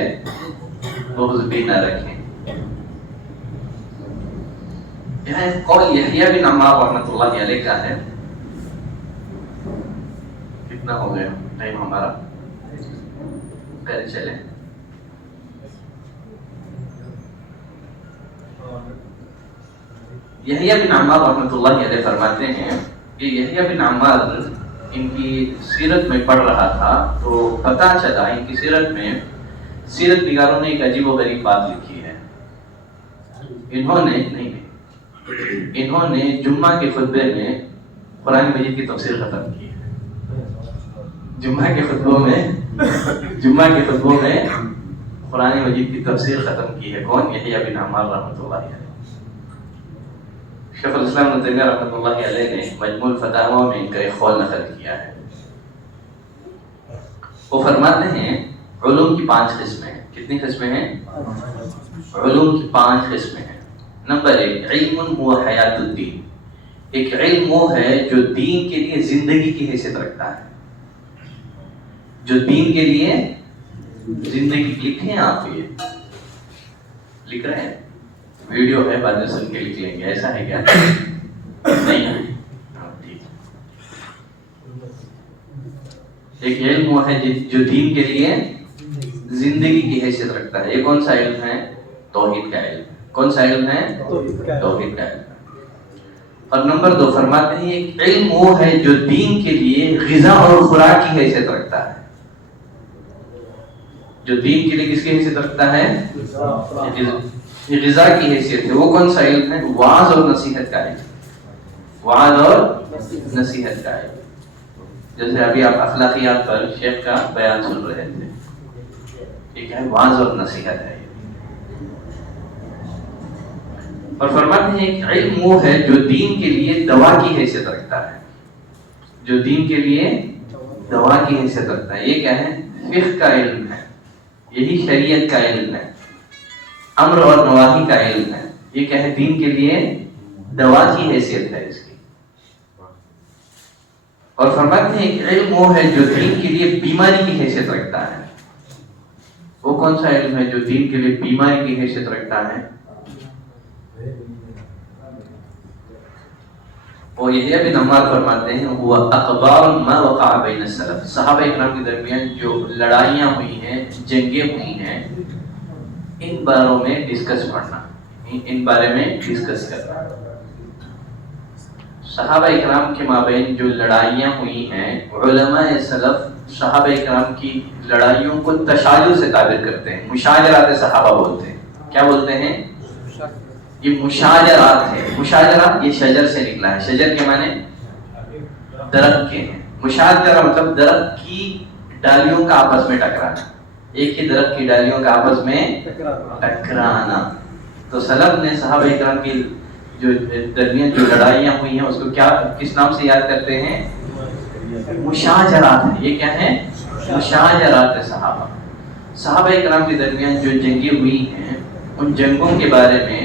بغض بھی نہ رکھیں. یہاں ایک قول یحییٰ بن عمار رحمۃ اللہ علیہ کا ہے. کتنا ہو گیا ٹائم ہمارا؟ پہلے چلیں. یحییٰ بن عمار رحمۃ اللہ علیہ فرماتے ہیں کہ یحییٰ بن عمار ان کی سیرت میں پڑھ رہا تھا تو پتہ چلا ان کی سیرت میں سیرت نگاروں نے ایک عجیب و غریب بات لکھی ہے. انہوں نے جمعہ کے خطبے میں قرآن مجید کی تفسیر ختم کی ہے. جمعہ کے خطبوں میں قرآن مجید کی تفسیر ختم کی ہے. کون؟ یحییٰ بن عمار رحمۃ اللہ علیہ. شیخ الاسلام ابن تیمیہ رحمۃ اللہ علیہ نے مجموع الفتاوی میں ان کا ایک قول نقل کیا ہے. وہ فرماتے ہیں علوم کی 5 قسمیں ہیں. کتنی قسمیں ہیں؟ علوم کی 5 قسمیں ہیں. نمبر 1 علم هو حیات الدین. ایک علم وہ ہے جو دین کے لیے زندگی کی حیثیت رکھتا ہے. جو دین کے لیے زندگی. لکھیں آپ، یہ لکھ رہے ہیں، ویڈیو ہے بعد میں سن کے لکھ لیں گے. ایسا ہے کیا؟ نہیں ہے. ایک علم وہ ہے جو دین کے لیے زندگی کی حیثیت رکھتا ہے. یہ کون سا علم ہے؟ توحید کا علم. کون سا علم ہے؟ توحید کا علم. اور نمبر 2 فرماتے ہیں ایک علم وہ ہے جو دین کے لیے غذا اور خوراک کی حیثیت رکھتا ہے. جو دین کے لیے کس کی حیثیت رکھتا ہے؟ غذا کی حیثیت ہے. وہ کون سا علم ہے؟ وعظ اور نصیحت کا علم. وعظ اور نصیحت کا علم. جیسے ابھی آپ اخلاقیات پر شیخ کا بیان سن رہے تھے. یہ کیا ہے؟ واعظ اور نصیحت ہے. اور فرماتے ہیں کہ علم وہ ہے جو دین کے لیے دوا کی حیثیت رکھتا ہے. جو دین کے لیے دوا کی حیثیت رکھتا ہے. یہ کیا ہے؟ فقہ کا علم ہے. یہی شریعت کا علم ہے. امر اور نواہی کا علم ہے. یہ کیا ہے؟ دین کے لیے دوا کی حیثیت ہے اس کی. اور فرماتے ہیں کہ علم وہ ہے جو دین کے لیے بیماری کی حیثیت رکھتا ہے. وہ کون سا علم ہے جو دین کے لیے بیماری کی حیثیت رکھتا ہے؟ وہ یہ بن عمار فرماتے ہیں وہ اخبار ما وقع بین السلف، صحابہ اکرام کے درمیان جو لڑائیاں ہوئی ہیں، جنگیں ہوئی ہیں، ان باروں میں ڈسکس پڑھنا، ان بارے میں ڈسکس کرنا. صحابہ اکرام کے مابین جو لڑائیاں ہوئی ہیں، علماء سلف صحابہ اکرام کی لڑائیوں کو تشاجر سے تعبیر کرتے ہیں. مشاجرات صحابہ بولتے ہیں. کیا بولتے ہیں؟ یہ مشاجرات ہے. مشاجرات یہ شجر سے نکلا ہے. شجر کے معنی درخت کے ہیں. مشاجرہ مطلب درخت کی ڈالیوں کا آپس میں ٹکرانا، ایک ہی درخت کی ڈالیوں کا آپس میں ٹکرانا. تو سلف نے صحابہ اکرام کی جو درمیان جو لڑائیاں ہوئی ہیں اس کو کیا کس نام سے یاد کرتے ہیں؟ مشاجرات ہیں. یہ کیا ہے؟ مشاجرات صحابہ. صحابہ اکرام کے درمیان جو جنگیں ہوئی ہیں ان جنگوں کے بارے میں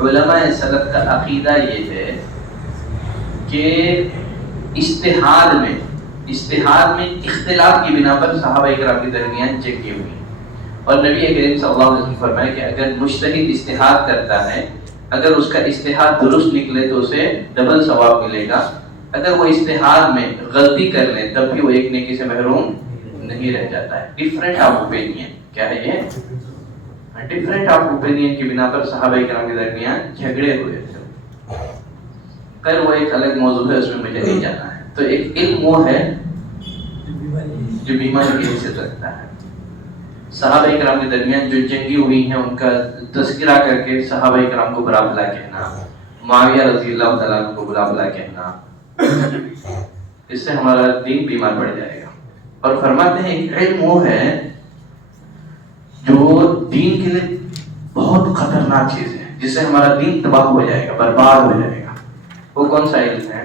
علماء سلف کا عقیدہ یہ ہے کہ اجتہاد میں اختلاف کی بنا پر صحابہ اکرام کے درمیان جنگیں ہوئی. اور نبی کریم صلی اللہ علیہ وسلم فرمایا کہ اگر مجتہد اجتہاد کرتا ہے، اگر اس کا اجتہاد درست نکلے تو اسے ڈبل ثواب ملے گا. اگر وہ اجتہاد میں غلطی کر لے تب بھی وہ ایک نیکی سے محروم نہیں رہ جاتا ہے. Different of opinion. کیا ہے یہ؟ ڈفرینٹ آف اوپینین کی بنا پر صحابہ کرام کے درمیان جھگڑے ہوئے تھے. کل وہ ایک الگ موضوع ہے، اس میں مجھے نہیں جانا ہے. تو ایک علم وہ ہے جو بیماری کی حیثیت رکھتا ہے. صحابہ کرام کے درمیان جو جنگیں ہوئی ہیں ان کا تذکرہ کر کے صحابہ کرام کو برا بھلا کہنا، معاویہ رضی اللہ تعالیٰ عنہ کو برا بھلا کہنا، اس سے ہمارا دین بیمار پڑ جائے گا. اور فرماتے ہیں کہ علم وہ ہے جو دین کے لیے بہت خطرناک چیز ہے، جس سے ہمارا دین تباہ ہو جائے گا، برباد ہو جائے گا. وہ کون سا علم ہے؟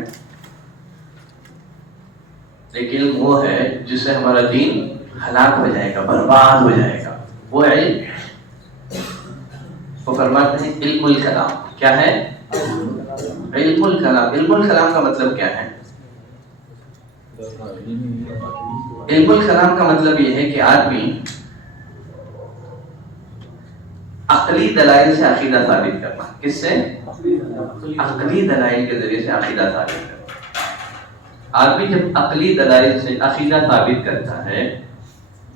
ایک علم وہ ہے جس سے ہمارا دین ہلاک ہو جائے گا، برباد ہو جائے گا. وہ علم وہ فرماتے ہیں علم الکلام. کیا ہے؟ علم الکلام. علم الکلام کا مطلب کیا ہے؟ علم الکلام کا مطلب یہ ہے کہ آدمی عقلی دلائل سے عقیدہ ثابت کرنا. کس سے؟ عقلی دلائل کے ذریعے سے عقیدہ ثابت کرنا. آدمی جب عقلی دلائل سے عقیدہ ثابت کرتا ہے،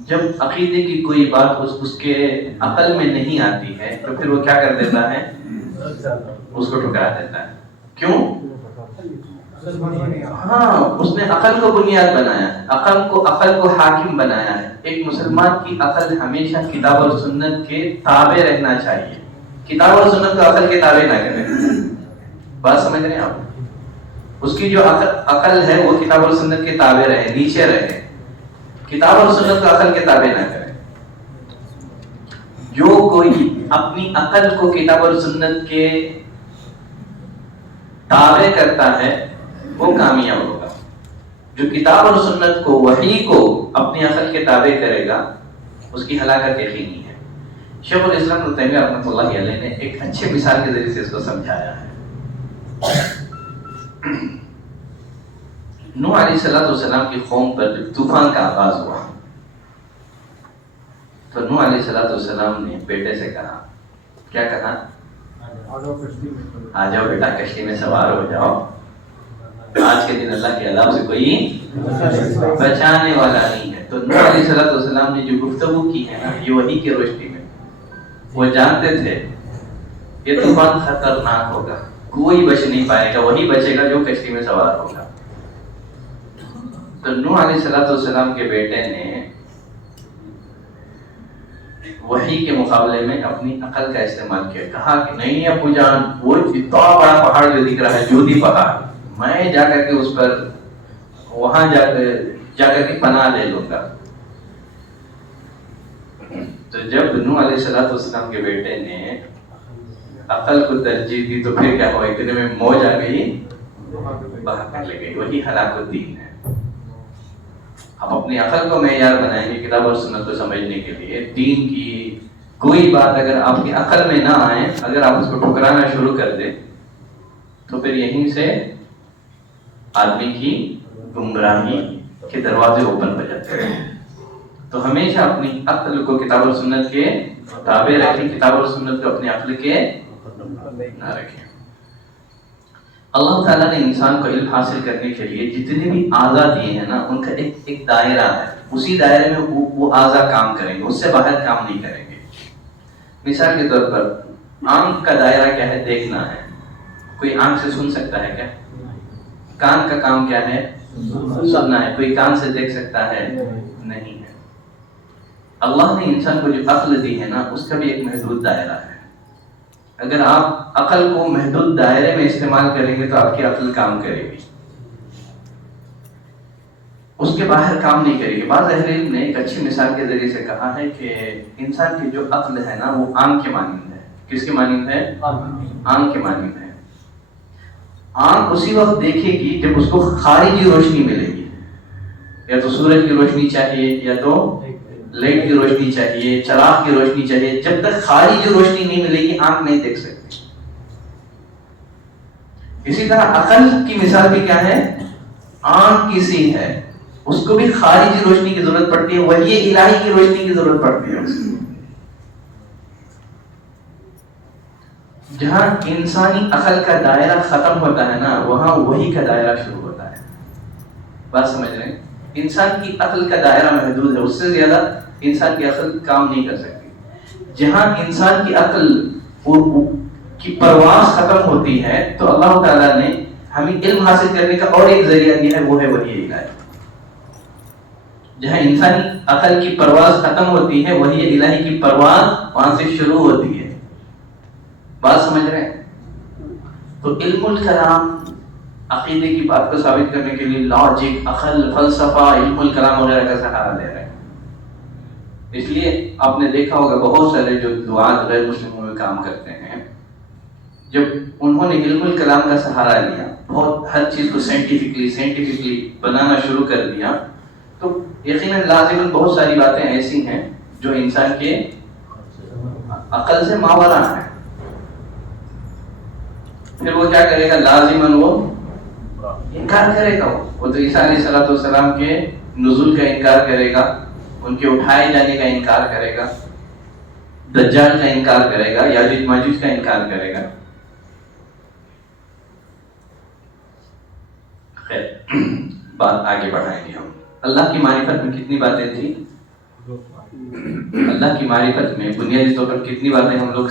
جب عقیدے کی کوئی بات اس کے عقل میں نہیں آتی ہے تو پھر وہ کیا کر دیتا ہے؟ اس کو ٹھکرا دیتا ہے. کیوں؟ ہاں، اس نے عقل کو بنیاد بنایا ہے، عقل کو حاکم بنایا ہے. ایک مسلمان کی عقل ہمیشہ کتاب اور سنت کے تابع رہنا چاہیے. کتاب اور سنت کو عقل کے تابع نہ کرے. بات سمجھ رہے ہیں آپ؟ اس کی جو عقل ہے وہ کتاب اور سنت کے تابع رہے، نیچے رہے. کتاب اور سنت کو عقل کے تابع نہ کرے. جو کوئی اپنی عقل کو کتاب اور سنت کے تابع کرتا ہے وہ کامیاب ہوگا. جو کتاب اور سنت کو، وحی کو اپنی عقل کے تابع کرے گا اس کی ہلاکت یقینی ہے. شیخ الاسلام ابن تیمیہ رحمۃ اللہ علیہ نے ایک اچھے مثال کے ذریعے سے اس کو سمجھایا ہے. نوح علیہ السلام کی قوم پر جب طوفان کا آغاز ہوا تو نوح علیہ السلام نے بیٹے سے کہا، کیا کہا؟ آ جاؤ بیٹا، کشتی میں سوار ہو جاؤ. آج کے دن اللہ کے عذاب سے کوئی بچانے والا نہیں ہے. تو نوح علیہ السلام نے جو گفتگو کی ہے نا، یہ وحی کی روشنی میں، وہ جانتے تھے یہ طوفان خطرناک ہوگا، کوئی بچ نہیں پائے گا، وہی بچے گا جو کشتی میں سوار ہوگا. تو نوح علیہ السلام کے بیٹے نے وحی کے مقابلے میں اپنی عقل کا استعمال کیا. کہا کہ نہیں ابو جان، وہ اتنا بڑا پہاڑ جو دکھ رہا ہے، جودی پہاڑ، میں جا کر کے اس پر وہاں جا کر کے پناہ لے لوں گا. تو جب نوح علیہ السلام کے بیٹے نے عقل کو ترجیح دی تو پھر کیا ہوا؟ اتنے میں موج آ گئی، بہانے لگے. وہی ہلاک الدین ہے. آپ اپنی عقل کو معیار بنائیں گے کتاب اور سنت کو سمجھنے کے لیے. دین کی کوئی بات اگر آپ کی عقل میں نہ آئے، اگر آپ اس کو ٹھکرانا شروع کر دیں تو پھر یہیں سے آدمی کی گمراہی کے دروازے اوپن ہو جاتے ہیں. تو ہمیشہ اپنی عقل کو کتاب اور سنت کے تابع رکھیں، کتاب اور سنت کو اپنی عقل کے نہ رکھیں. اللہ تعالیٰ نے انسان کو علم حاصل کرنے کے لیے جتنے بھی اعضاء دیے ہیں نا، ان کا ایک دائرہ ہے. اسی دائرے میں وہ اعضاء کام کریں گے، اس سے باہر کام نہیں کریں گے. مثال کے طور پر آنکھ کا دائرہ کیا ہے؟ دیکھنا ہے. کوئی آنکھ سے سن سکتا ہے کیا؟ کان کا کام کیا ہے؟ سننا ہے. کوئی کان سے دیکھ سکتا ہے؟ نہیں ہے. اللہ نے انسان کو جو عقل دی ہے نا، اس کا بھی ایک محدود دائرہ ہے. اگر آپ عقل کو محدود دائرے میں استعمال کریں گے تو آپ کی عقل کام کرے گی، اس کے باہر کام نہیں کرے گی. بعض اہل علم نے ایک اچھی مثال کے ذریعے سے کہا ہے کہ انسان کی جو عقل ہے نا، وہ آنکھ کے مانند ہے. کس کے مانند ہے؟ آنکھ کے مانند ہے. آنکھ اسی وقت دیکھے گی جب اس کو خارجی روشنی ملے گی. یا تو سورج کی روشنی چاہیے، یا تو لائٹ کی روشنی چاہیے، چراغ کی روشنی چاہیے. جب تک خارجی روشنی نہیں ملے گی آنکھ نہیں دیکھ سکتی. اسی طرح عقل کی مثال بھی کیا ہے؟ آنکھ کی سی ہے، اس کو بھی خارجی روشنی کی ضرورت پڑتی ہے، وہی الہی کی روشنی کی ضرورت پڑتی ہے. جہاں انسانی عقل کا دائرہ ختم ہوتا ہے نا، وہاں وہی کا دائرہ شروع ہوتا ہے. بات سمجھ رہے ہیں؟ انسان کی عقل کا دائرہ محدود ہے، اس سے زیادہ انسان کی عقل کام نہیں کر سکتی. جہاں انسان کی عقل کی پرواز ختم ہوتی ہے تو اللہ تعالیٰ نے ہمیں علم حاصل کرنے کا اور ایک ذریعہ دیا ہے، وہ ہے وحی الہی. جہاں انسانی عقل کی پرواز ختم ہوتی ہے، وحی الہی کی پرواز وہاں سے شروع ہوتی ہے. بات سمجھ رہے ہیں؟ تو علم الکلام عقیدے کی بات کو ثابت کرنے کے لیے لاجک، عقل، فلسفہ، علم الکلام وغیرہ کا سہارا لے رہے ہیں. اس لیے آپ نے دیکھا ہوگا بہت سارے جو دعات غیر مسلموں میں کام کرتے ہیں، جب انہوں نے علم الکلام کا سہارا لیا، بہت ہر چیز کو سائنٹیفکلی بنانا شروع کر دیا، تو یقیناً لازماً بہت ساری باتیں ایسی ہیں جو انسان کے عقل سے ماورا ہیں. پھر وہ کیا کرے گا؟ لازماً وہ انکار کرے گا. وہ تو عیسیٰ علیہ السلام کے نزول کا انکار کرے گا، ان کے اٹھائے جانے کا انکار کرے گا، دجال کا انکار کرے گا، یاجوج ماجوج کا انکار کرے گا. خیر، بات آگے بڑھائیں گے ہم. اللہ کی معرفت میں کتنی باتیں تھیں؟ اللہ کی معرفت میں بنیادی طور پر کتنی باتیں ہم لوگ،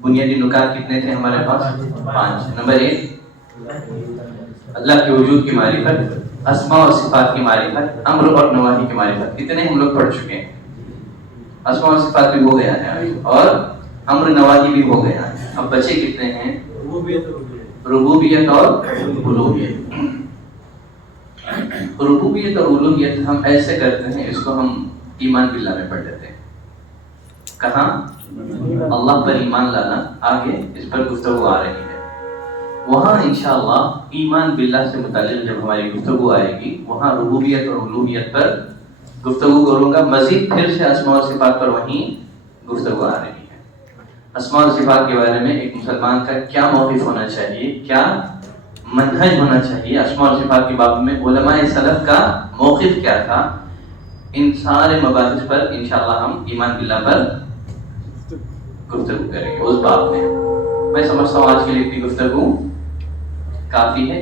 بنیادی نکات کتنے تھے ہمارے پاس؟ 5. نمبر 1 اللہ کے وجود کی معرفت، اسماء و صفات کی معرفت، امر اور نواہی کی معرفت. اتنے ہم لوگ پڑھ چکے ہیں. اسماء و صفات بھی ہو گیا ہے اور امر نواہی بھی ہو گیا ہے. اب بچے کتنے ہیں؟ ربوبیت اور الوہیت. ربوبیت اور الوہیت ہم ایسے کرتے ہیں، اس کو ہم ایمان باللہ میں پڑھ لیتے ہیں. کہاں؟ اللہ پر ایمان لانا. آگے اس پر گفتگو آ رہی ہے. وہاں انشاءاللہ ایمان باللہ سے متعلق جب ہماری گفتگو آئے گی، وہاں ربوبیت اور الوہیت پر گفتگو کروں گا. مزید پھر سے اسماء و صفات پر وہیں گفتگو آ رہی ہے. اسماء و صفات کے بارے میں ایک مسلمان کا کیا موقف ہونا چاہیے، کیا منہج ہونا چاہیے، اسماء و صفات کے باب میں علماء سلف کا موقف کیا تھا، ان سارے مباحث پر انشاءاللہ ہم ایمان باللہ پر گفتگو کریں گے اس باب میں. میں سمجھتا ہوں آج کے لیے اتنی گفتگو کافی ہے.